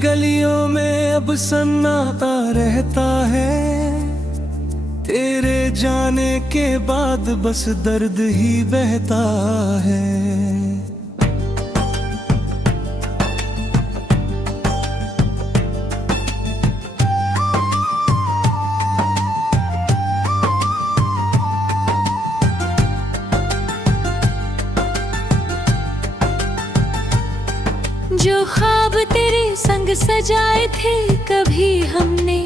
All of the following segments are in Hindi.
गलियों में अब सन्नाटा रहता है। तेरे जाने के बाद बस दर्द ही बहता है। जो ख्वाब तेरे संग सजाए थे कभी हमने,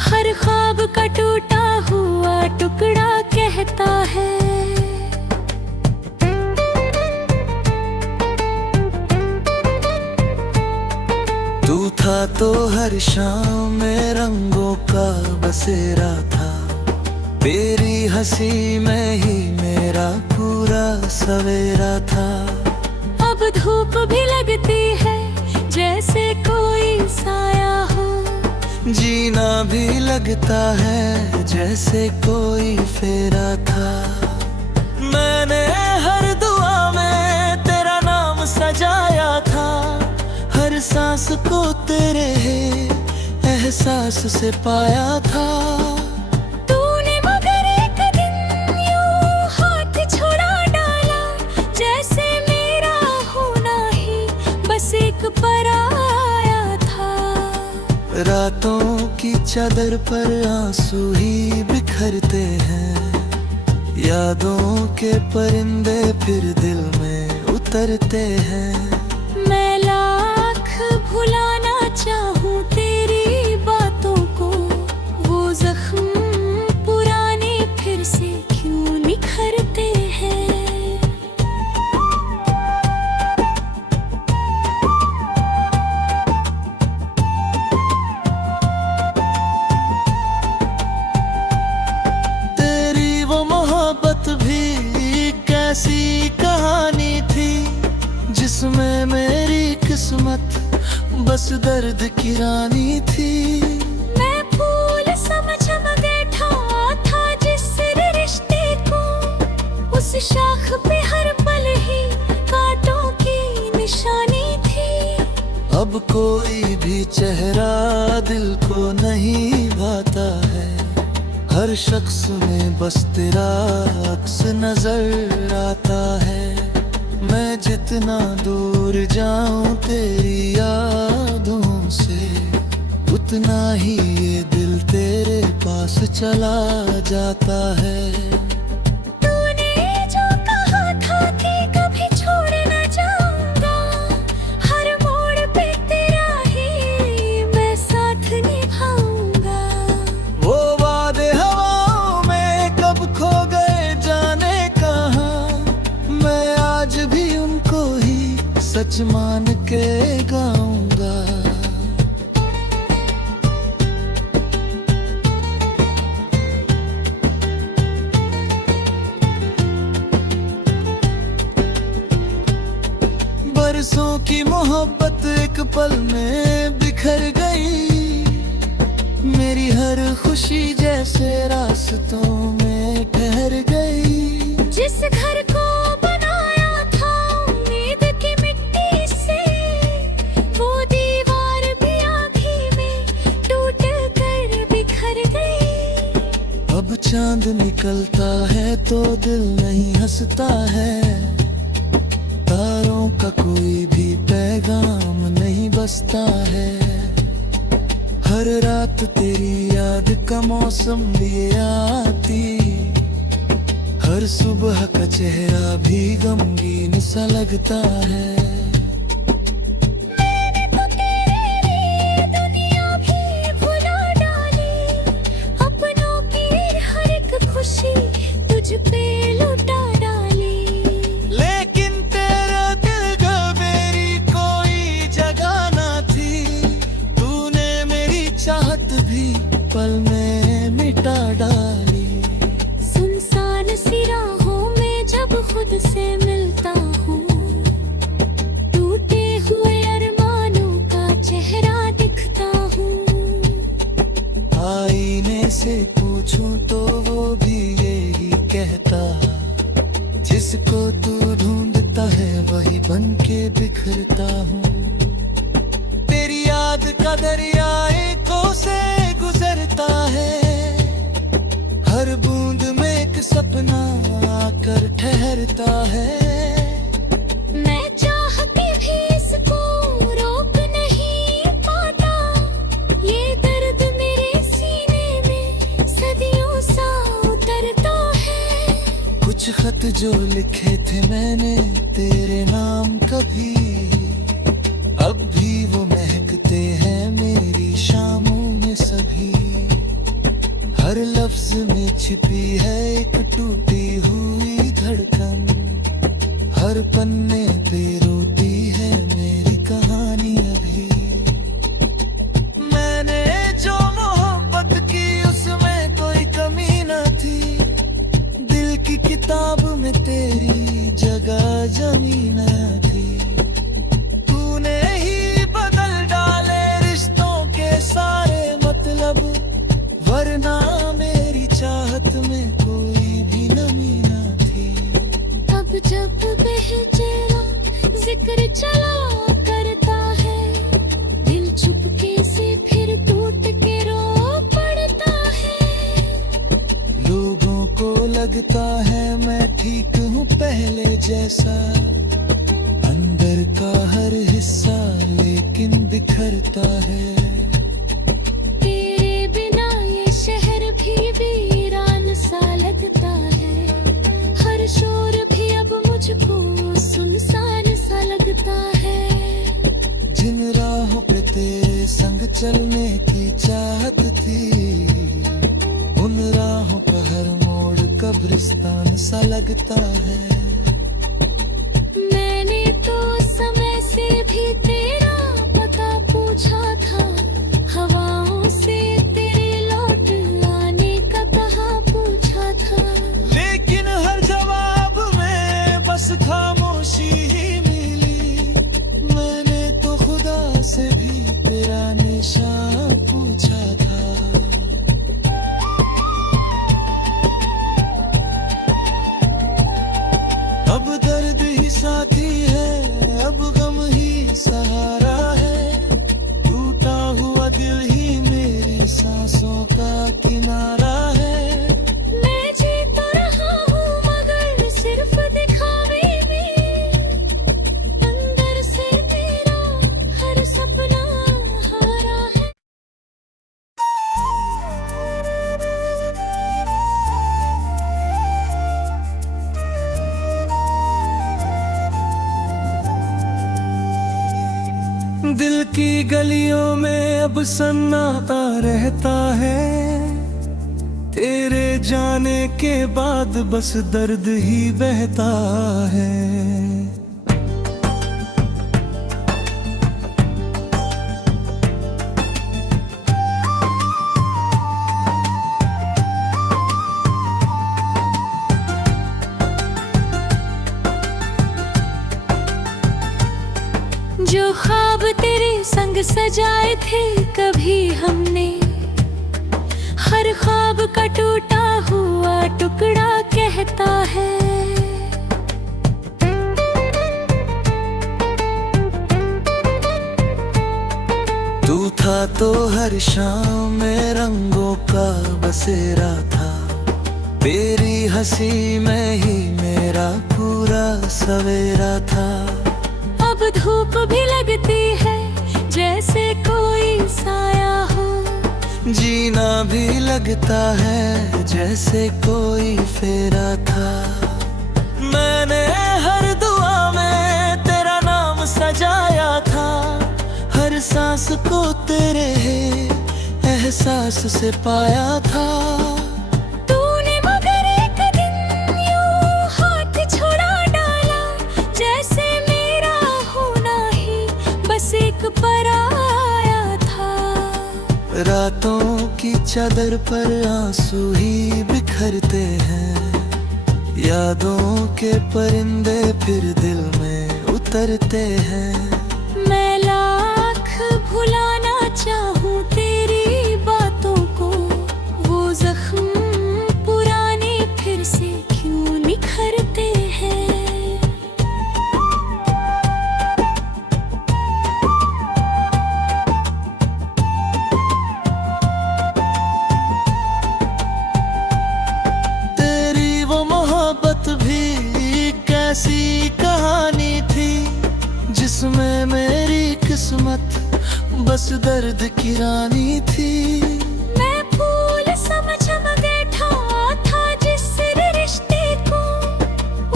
हर ख्वाब का टूटा हुआ टुकड़ा कहता है। तू था तो हर शाम में रंगों का बसेरा था। तेरी हंसी में ही मेरा पूरा सवेरा था। अब धूप भी लगती है जैसे कोई साया हो। जीना भी लगता है जैसे कोई फेरा था। मैंने हर दुआ में तेरा नाम सजाया था। हर सांस को तेरे एहसास से पाया था। तूने मगर एक दिन यूं हाथ छुड़ा डाला, जैसे मेरा होना ही बस एक पराया था। रातों की चादर पर आंसू ही बिखरते हैं। यादों के परिंदे फिर दिल में उतरते हैं। मैं लाख भुलाना चाहूं तेरी बातों को, वो जख्म पुराने फिर से क्यों निखरते हैं। ऐसी कहानी थी जिसमें मेरी किस्मत बस दर्द की रानी थी। मैं फूल समझ बैठा था जिस रिश्ते को, उस शाख पे हर पल ही कांटों की निशानी थी। अब कोई भी चेहरा दिल को नहीं भाता है। हर शख्स में बस तेरा अक्स नजर आता है। मैं जितना दूर जाऊं तेरी यादों से, उतना ही ये दिल तेरे पास चला जाता है। तूने जो कहा था कि कभी छोड़ न जाऊंगा, हर मोड़ पे तेरा ही मैं साथ निभाऊंगा। वो वादे हवाओं में कब खो गए जाने कहाँ। मैं आज भी उनको ही सच मान के गाऊंगा। बरसों की मोहब्बत एक पल में बिखर गई। मेरी हर खुशी जैसे रास्तों में ठहर गई। जिस घर को बनाया था उम्मीद की मिट्टी से, वो दीवार भी आँखी में टूट कर बिखर गई। अब चांद निकलता है तो दिल नहीं हंसता है। तारों का कोई भी पैगाम नहीं बसता है। हर रात तेरी याद का मौसम लिए आती। हर सुबह का चेहरा भी गमगीन सा लगता है। मैंने तो तेरे लिए दुनिया भी भुला डाली। अपनों की हर एक खुशी तुझ पे लुटा डाली। लेकिन तेरे दिल का मेरी कोई जगह ना थी। तूने मेरी चाहत भी पल में मिटा डाली। सुनसान सी राहों में जब खुद से मिलता हूँ, टूटे हुए अरमानों का चेहरा दिखता हूँ। आईने से पूछूं तो वो भी यही कहता। जिसको तू ढूंढता है वही बन के बिखरता हूँ। दरियाए को से गुजरता है, हर बूंद में एक सपना आकर ठहरता है। मैं चाहती भी इसको रोक नहीं पाता, ये दर्द मेरे सीने में सदियों सा उतरता है। कुछ खत जो लिखे थे मैंने तेरे नाम कभी, अब भी वो महकते हैं मेरी शामों में सभी। हर लफ्ज में छिपी है एक टूटी हुई धड़कन, हर पन्ने पे रोती है मेरी कहानी अभी। मैंने जो मोहब्बत की उसमें कोई कमी न थी, दिल की किताब में तेरी जगह जमी न थी। तूने ही बदल डाले रिश्तों के सारे मतलब, वरना मेरी चाहत में कोई भी नमी न थी। अब जब बेचैना जिक्र चला करता है, दिल चुपके से फिर टूट के रो पड़ता है। लोगों को लगता है मैं ठीक हूँ पहले जैसा, अंदर का हर हिस्सा लेकिन बिखरता है। तेरे बिना ये शहर भी वीरान सा लगता है, हर शोर भी अब मुझको सुनसान सा लगता है। जिन राहों पे तेरे संग चलने की चाहत थी, उन राहों पर हर मोड़ कब्रिस्तान सा लगता है। मैंने तो समय से भी तेरा पता पूछा था, हवाओं से तेरे लौट आने का कहा पूछा था। लेकिन हर जवाब में बस खामोशी ही मिली। मैंने तो खुदा से भी तेरा निशान पूछा था। अब दर्द ही साथी है, अब गम ही सहारा है। टूटा हुआ दिल ही मेरी सांसों का किनारा है। मैं जी तो रहा हूँ मगर सिर्फ दिखावे में, अंदर से मेरा हर सपना हारा है। दिल की गलियों में अब सन्नाटा रहता है, तेरे जाने के बाद बस दर्द ही बहता है। जो ख्वाब तेरे संग सजाए थे कभी हमने, हर ख्वाब का टूटा हुआ टुकड़ा कहता है। तू था तो हर शाम में रंगों का बसेरा था, तेरी हंसी में ही मेरा पूरा सवेरा था। अब धूप भी लगती है जैसे कोई साया हो, जीना भी लगता है जैसे कोई फेरा था। मैंने हर दुआ में तेरा नाम सजाया था, हर सांस को तेरे एहसास से पाया था। तूने मगर एक दिन यूं हाथ छुड़ा डाला, जैसे मेरा होना ही बस एक पराया था। रातों की चादर पर आंसू ही बिखरते हैं, यादों के परिंदे फिर दिल में उतरते हैं। मैं लाख भुलाना चाहूँ तेरी बातों को, वो जख्म पुराने फिर से क्यों निखरते हैं। दर्द की रानी थी। मैं फूल समझ बैठा था जिस रिश्ते को,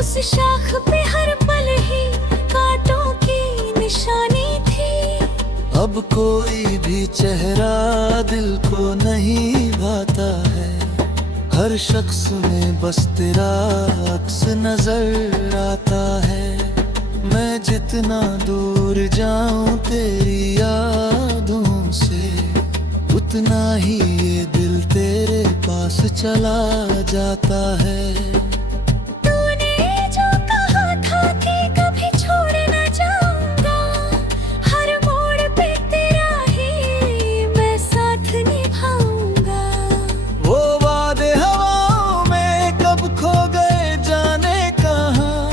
उस शाख पे हर पल ही कांटों की निशानी थी। अब कोई भी चेहरा दिल को नहीं भाता है, हर शख्स में बस तेरा अक्स नजर आता है। मैं जितना दूर जाऊं तेरी यादों से, उतना ही ये दिल तेरे पास चला जाता है। तूने जो कहा था कि कभी छोड़ न जाऊंगा, हर मोड़ पे तेरा ही मैं साथ निभाऊंगा। वो वादे हवाओं में कब खो गए जाने कहाँ,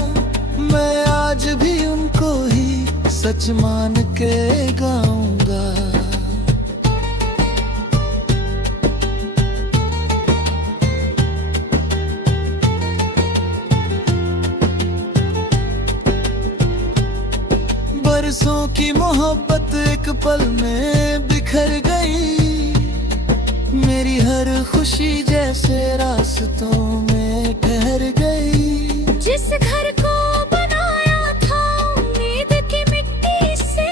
मैं आज भी उनको ही सच मान के गाऊंगा। बरसों की मोहब्बत एक पल में बिखर गई, मेरी हर खुशी जैसे रास्तों में ठहर गई। जिस घर को बनाया था उम्मीद की मिट्टी से,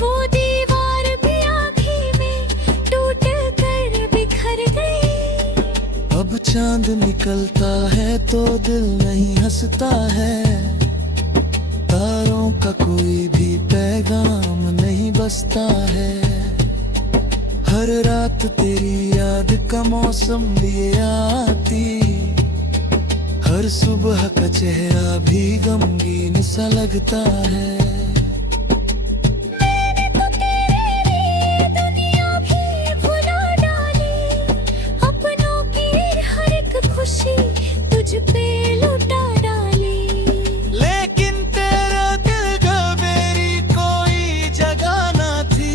वो दीवार भी आँखी में टूट कर बिखर गई। अब चांद निकलता है तो दिल नहीं हंसता है, तारों का कोई भी पैगाम नहीं बसता है। हर रात तेरी याद का मौसम लिए आती, हर सुबह का चेहरा भी गमगीन सा लगता है। मैंने तो तेरे लिए दुनिया भी भुला डाली, अपनों की हर एक खुशी तुझ पे लुटा डाली। लेकिन तेरे दिल का मेरी कोई जगह ना थी,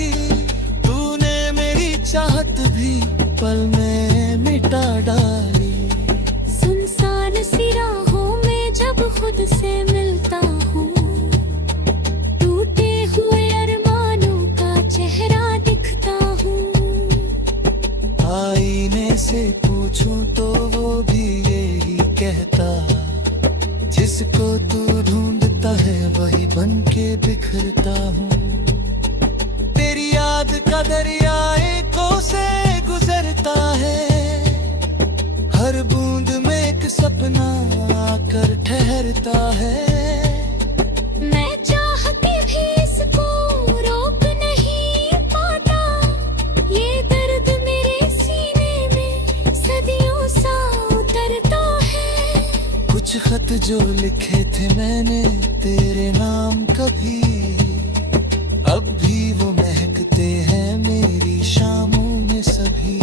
तूने मेरी चाहत भी पल में मिटा डाली। सुनसान सी राहों में जब खुद से मिलता हूँ, टूटे हुए अरमानों का चेहरा दिखता हूँ। आईने से पूछूं तो वो भी यही कहता, जिसको तू ढूंढता है वही बन के बिखरता हूँ। तेरी याद का दरिया एकों से गुजरता है, हर बूंद में एक सपना आकर ठहरता है। मैं चाहती भी इसको रोक नहीं पाता, ये दर्द मेरे सीने में सदियों सा उतरता है। कुछ खत जो लिखे थे मैंने तेरे नाम कभी, अब भी वो महकते हैं मेरी शामों में सभी।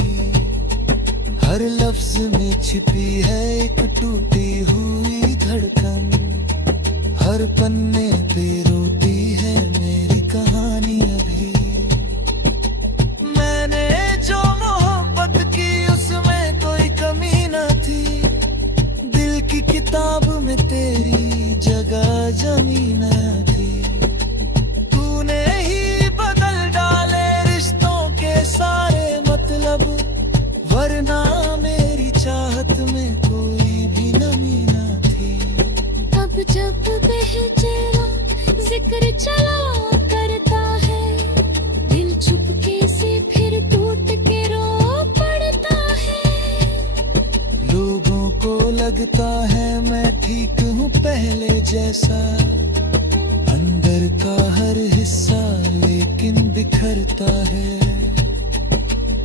हर लफ्ज में छिपी है एक टूटी हुई धड़कन, हर पन्ने पे रोती है मेरी कहानी अभी। मैंने जो मोहब्बत की उसमें कोई कमी न थी, दिल की किताब में तेरी जगह जमी न थी। तूने ही बदल डाले रिश्तों के सारे मतलब, वरना मेरी चाहत में कोई भी नमी न थी। अब जब बेहिचरा जिक्र चला करता है, दिल चुपके से फिर टूट के रो पड़ता है। लोगों को लगता है मैं ठीक हूँ पहले जैसा, अंदर का हर हिस्सा लेकिन बिखरता है।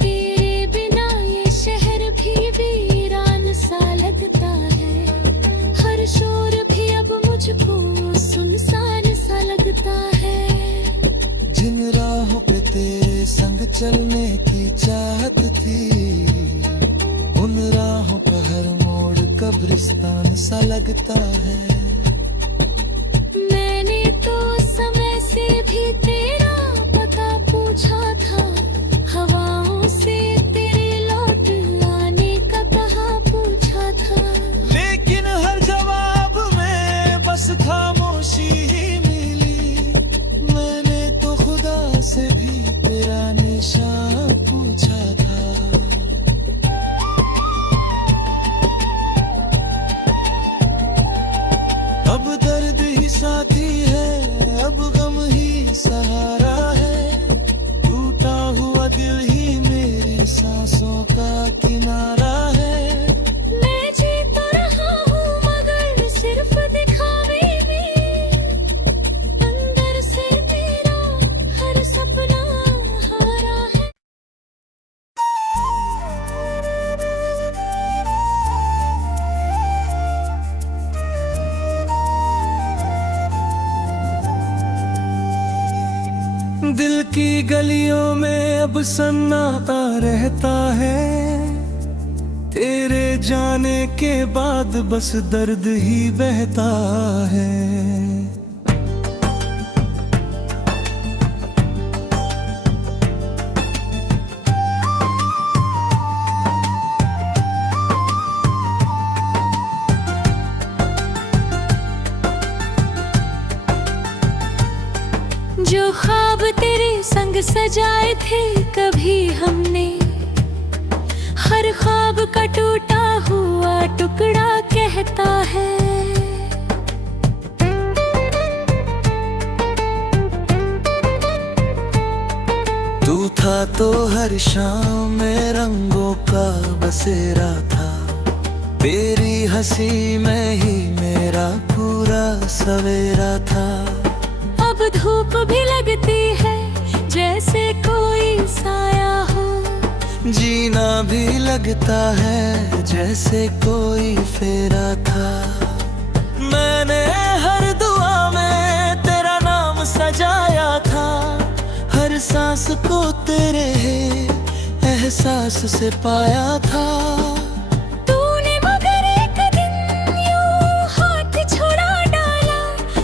तेरे बिना ये शहर भी वीरान सा लगता है, हर शोर भी अब मुझको सुनसान सा लगता है। जिन राहों पे तेरे संग चलने की चाहत थी, उन राहों पर हर मोड़ कब्रिस्तान सा लगता है। मैंने तो समय से भी तेरा पता पूछा था, हवाओं से तेरे लौट आने का कहा पूछा था। लेकिन हर जवाब में बस खामोशी ही मिली, मैंने तो खुदा से भी का किनारा है। मैं जी तो रहा हूँ मगर सिर्फ दिखावे में, अंदर से मेरा हर सपना हारा है। दिल की गलियों में अब सन्नाटा रहता है, तेरे जाने के बाद बस दर्द ही बहता है। जो ख्वाब तेरे संग सजाए थे कभी हमने, हर ख्वाब का टूटा हुआ टुकड़ा कहता है। तू था तो हर शाम में रंगों का बसेरा था, तेरी हंसी में ही मेरा पूरा सवेरा था। अब धूप भी लगती है जैसे कोई साया हो, जीना भी लगता है जैसे कोई फेरा था। मैंने हर दुआ में तेरा नाम सजाया था, हर सांस को तेरे एहसास से पाया था। तूने मगर एक दिन यूं हाथ छुड़ा डाला,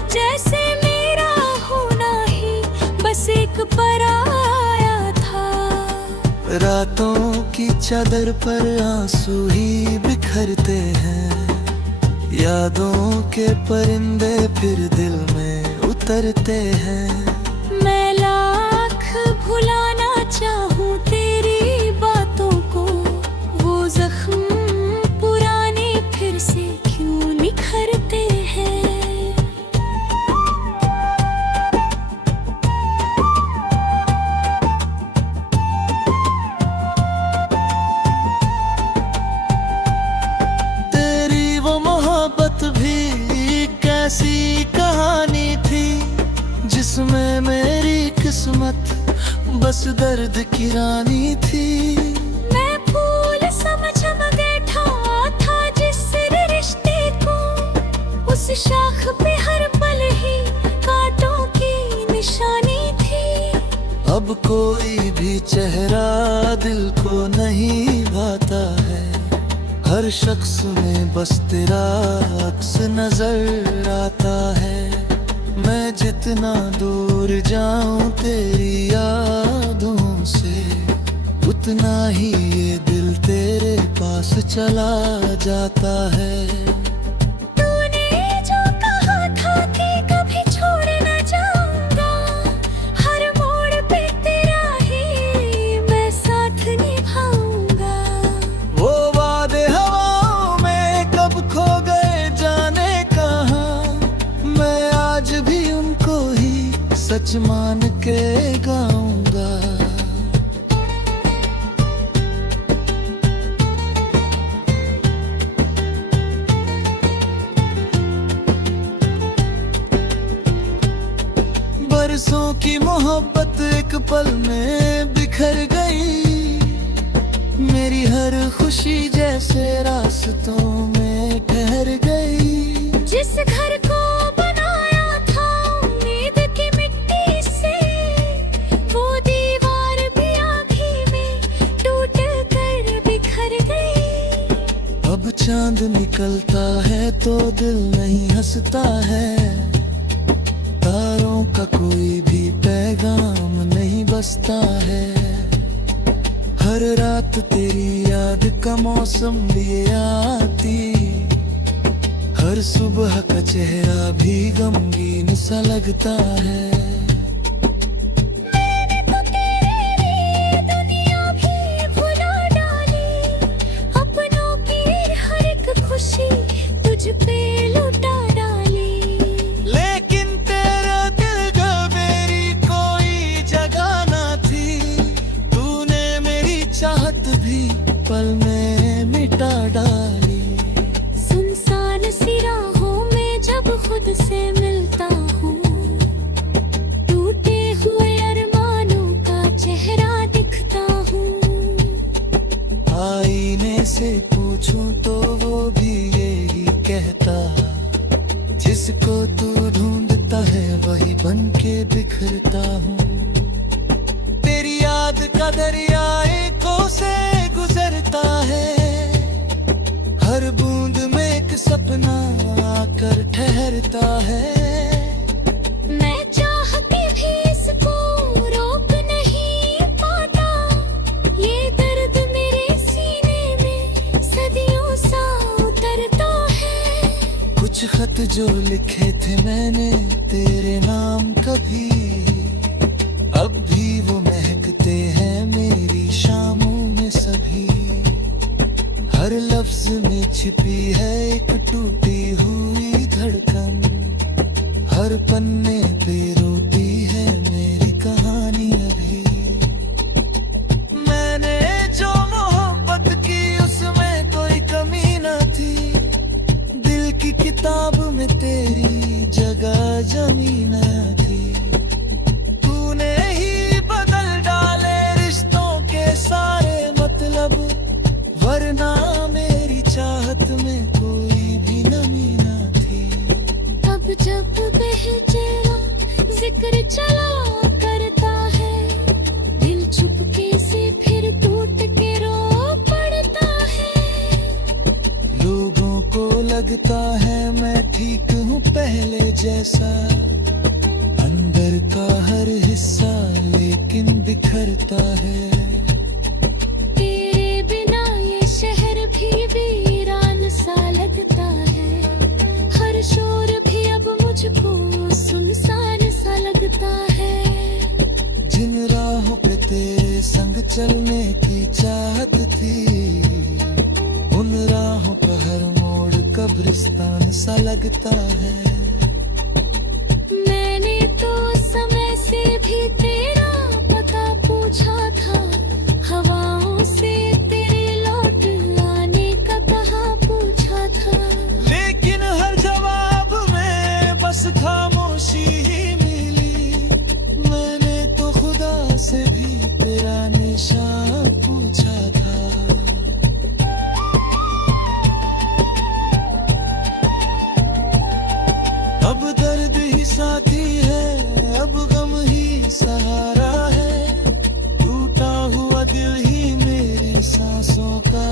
जैसे मेरा होना ही बस एक पराया था। रातों की चादर पर आंसू ही बिखरते हैं, यादों के परिंदे फिर दिल में उतरते हैं। मैं लाख भुलाना चाहूँ तेरी बातों को, वो जख्म पुराने फिर से क्यों निखरते हैं। तेरी वो मोहब्बत भी कैसी कहानी थी, जिसमें मेरी किस्मत बस दर्द की रानी थी। मैं फूल समझ बैठा था जिस रिश्ते को, उस शाख पे हर पल ही कांटों की निशानी थी। अब कोई भी चेहरा दिल को नहीं भाता है, हर शख्स में बस तेरा अक्स नजर आता है। मैं जितना दूर जाऊं तेरी यादों से, उतना ही ये दिल तेरे पास चला जाता है। तूने जो कहा था कि कभी छोड़ न जाऊंगा, हर मोड़ पे तेरा ही मैं साथ निभाऊंगा। वो वादे हवाओं में कब खो गए जाने कहाँ, मैं आज भी उनको ही सच मान के गाऊंगा। बरसों की मोहब्बत एक पल में बिखर गई, मेरी हर खुशी जैसे रास्तों में ठहर गई। जिस घर को बनाया था उम्मीद की मिट्टी से, वो दीवार भी आँखी में टूट कर बिखर गई। अब चांद निकलता है तो दिल नहीं हंसता है, तारों का कोई भी पैगाम नहीं बसता है। हर रात तेरी याद का मौसम लिए आती, हर सुबह का चेहरा भी गमगीन सा लगता है। मैंने तो तेरे लिए दुनिया भी भुला डाली, अपनों की हर एक खुशी तुझ पे लुटा डाली। लेकिन तेरे दिल का मेरी कोई जगह ना थी, तूने मेरी चाहत भी पल में मिटा डाली। सुनसान सी राहों में जब खुद से मिलता हूँ, टूटे हुए अरमानों का चेहरा दिखता हूँ। आईने से पूछूं तो वो भी यही कहता, जिसको तू ढूंढता है वही बन के बिखरता हूँ। तेरी याद का दरिया एकों से गुजरता है, हर बूंद में एक सपना आकर ठहरता है। मैं चाहती भी इसको रोक नहीं पाता, ये दर्द मेरे सीने में सदियों सा उतरता है। कुछ खत जो लिखे थे मैंने तेरे नाम कभी, अब भी वो महकते हैं मेरी शामों में सभी। हर लफ्ज में छिपी है एक टूटी हुई धड़कन, हर पन्ने पे रोती है मेरी कहानी अभी। मैंने जो मोहब्बत की उसमें कोई कमी न थी, दिल की किताब में तेरी जगह जमी न थी। तूने ही बदल डाले रिश्तों के सारे मतलब, वरना मेरी चाहत में कोई भी नमी न थी। अब जब बेचैना जिक्र चला करता है, दिल चुपके से फिर टूट के रो पड़ता है। लोगों को लगता है मैं ठीक हूँ पहले जैसा, अंदर का हर हिस्सा लेकिन बिखरता है। तेरे बिना ये शहर भी वीरान सा लगता है, हर शोर भी अब मुझको सुनसान सा लगता है। जिन राहों पे तेरे संग चलने की चाहत थी, उन राहों पर हर मोड़ कब्रिस्तान सा लगता है। मैंने तो समय से भी तेरा पता पूछा था, हवाओं से तेरे लौट आने का कहा पूछा था। लेकिन हर जवाब में बस खामोशी ही मिली। मैंने तो खुदा से भी तेरा निशान पूछा था। अब दर्द ही साथी है, अब गम ही सहारा है, टूटा हुआ दिल ही मेरी सांसों का